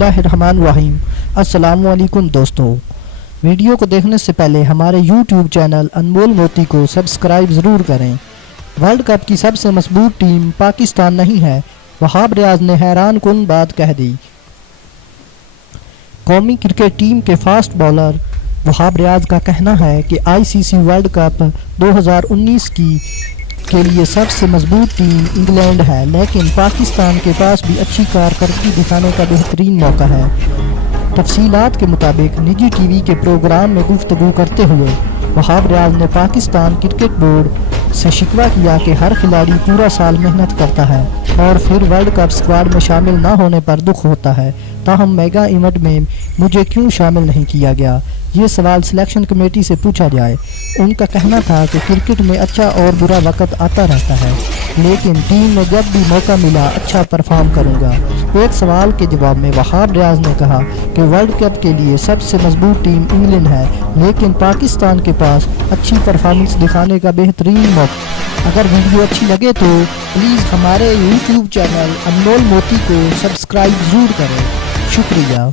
बिस्मिल्लाहिर्रहमानिर्रहीम। अस्सलामुअलैकुम दोस्तों, वीडियो को देखने से पहले हमारे यूट्यूब चैनल अनमोल मोती को सब्सक्राइब ज़रूर करें। वर्ल्ड कप की सबसे मजबूत टीम पाकिस्तान नहीं है, वहाब रियाज ने हैरान कुन बात कह दी। कौमी क्रिकेट टीम के फास्ट बॉलर वहाब रियाज का कहना है कि आईसीसी वर्ल्ड कप 2019 के लिए सबसे मजबूत टीम इंग्लैंड है, लेकिन पाकिस्तान के पास भी अच्छी कारकर्दगी दिखाने का बेहतरीन मौका है। तफसीलात के मुताबिक निजी टीवी के प्रोग्राम में गुफ्तगू करते हुए वहाब रियाज ने पाकिस्तान क्रिकेट बोर्ड से शिकवा किया कि हर खिलाड़ी पूरा साल मेहनत करता है और फिर वर्ल्ड कप स्क्वाड में शामिल न होने पर दुख होता है, ताहम मेगा इवेंट में मुझे क्यों शामिल नहीं किया गया, ये सवाल सिलेक्शन कमेटी से पूछा जाए। उनका कहना था कि क्रिकेट में अच्छा और बुरा वक्त आता रहता है, लेकिन टीम में जब भी मौका मिला अच्छा परफॉर्म करूंगा। एक सवाल के जवाब में वहाब रियाज ने कहा कि वर्ल्ड कप के लिए सबसे मजबूत टीम इंग्लैंड है, लेकिन पाकिस्तान के पास अच्छी परफॉर्मेंस दिखाने का बेहतरीन मौका। अगर वीडियो अच्छी लगे तो प्लीज़ हमारे यूट्यूब चैनल अनमोल मोती को सब्सक्राइब ज़रूर करें। शुक्रिया।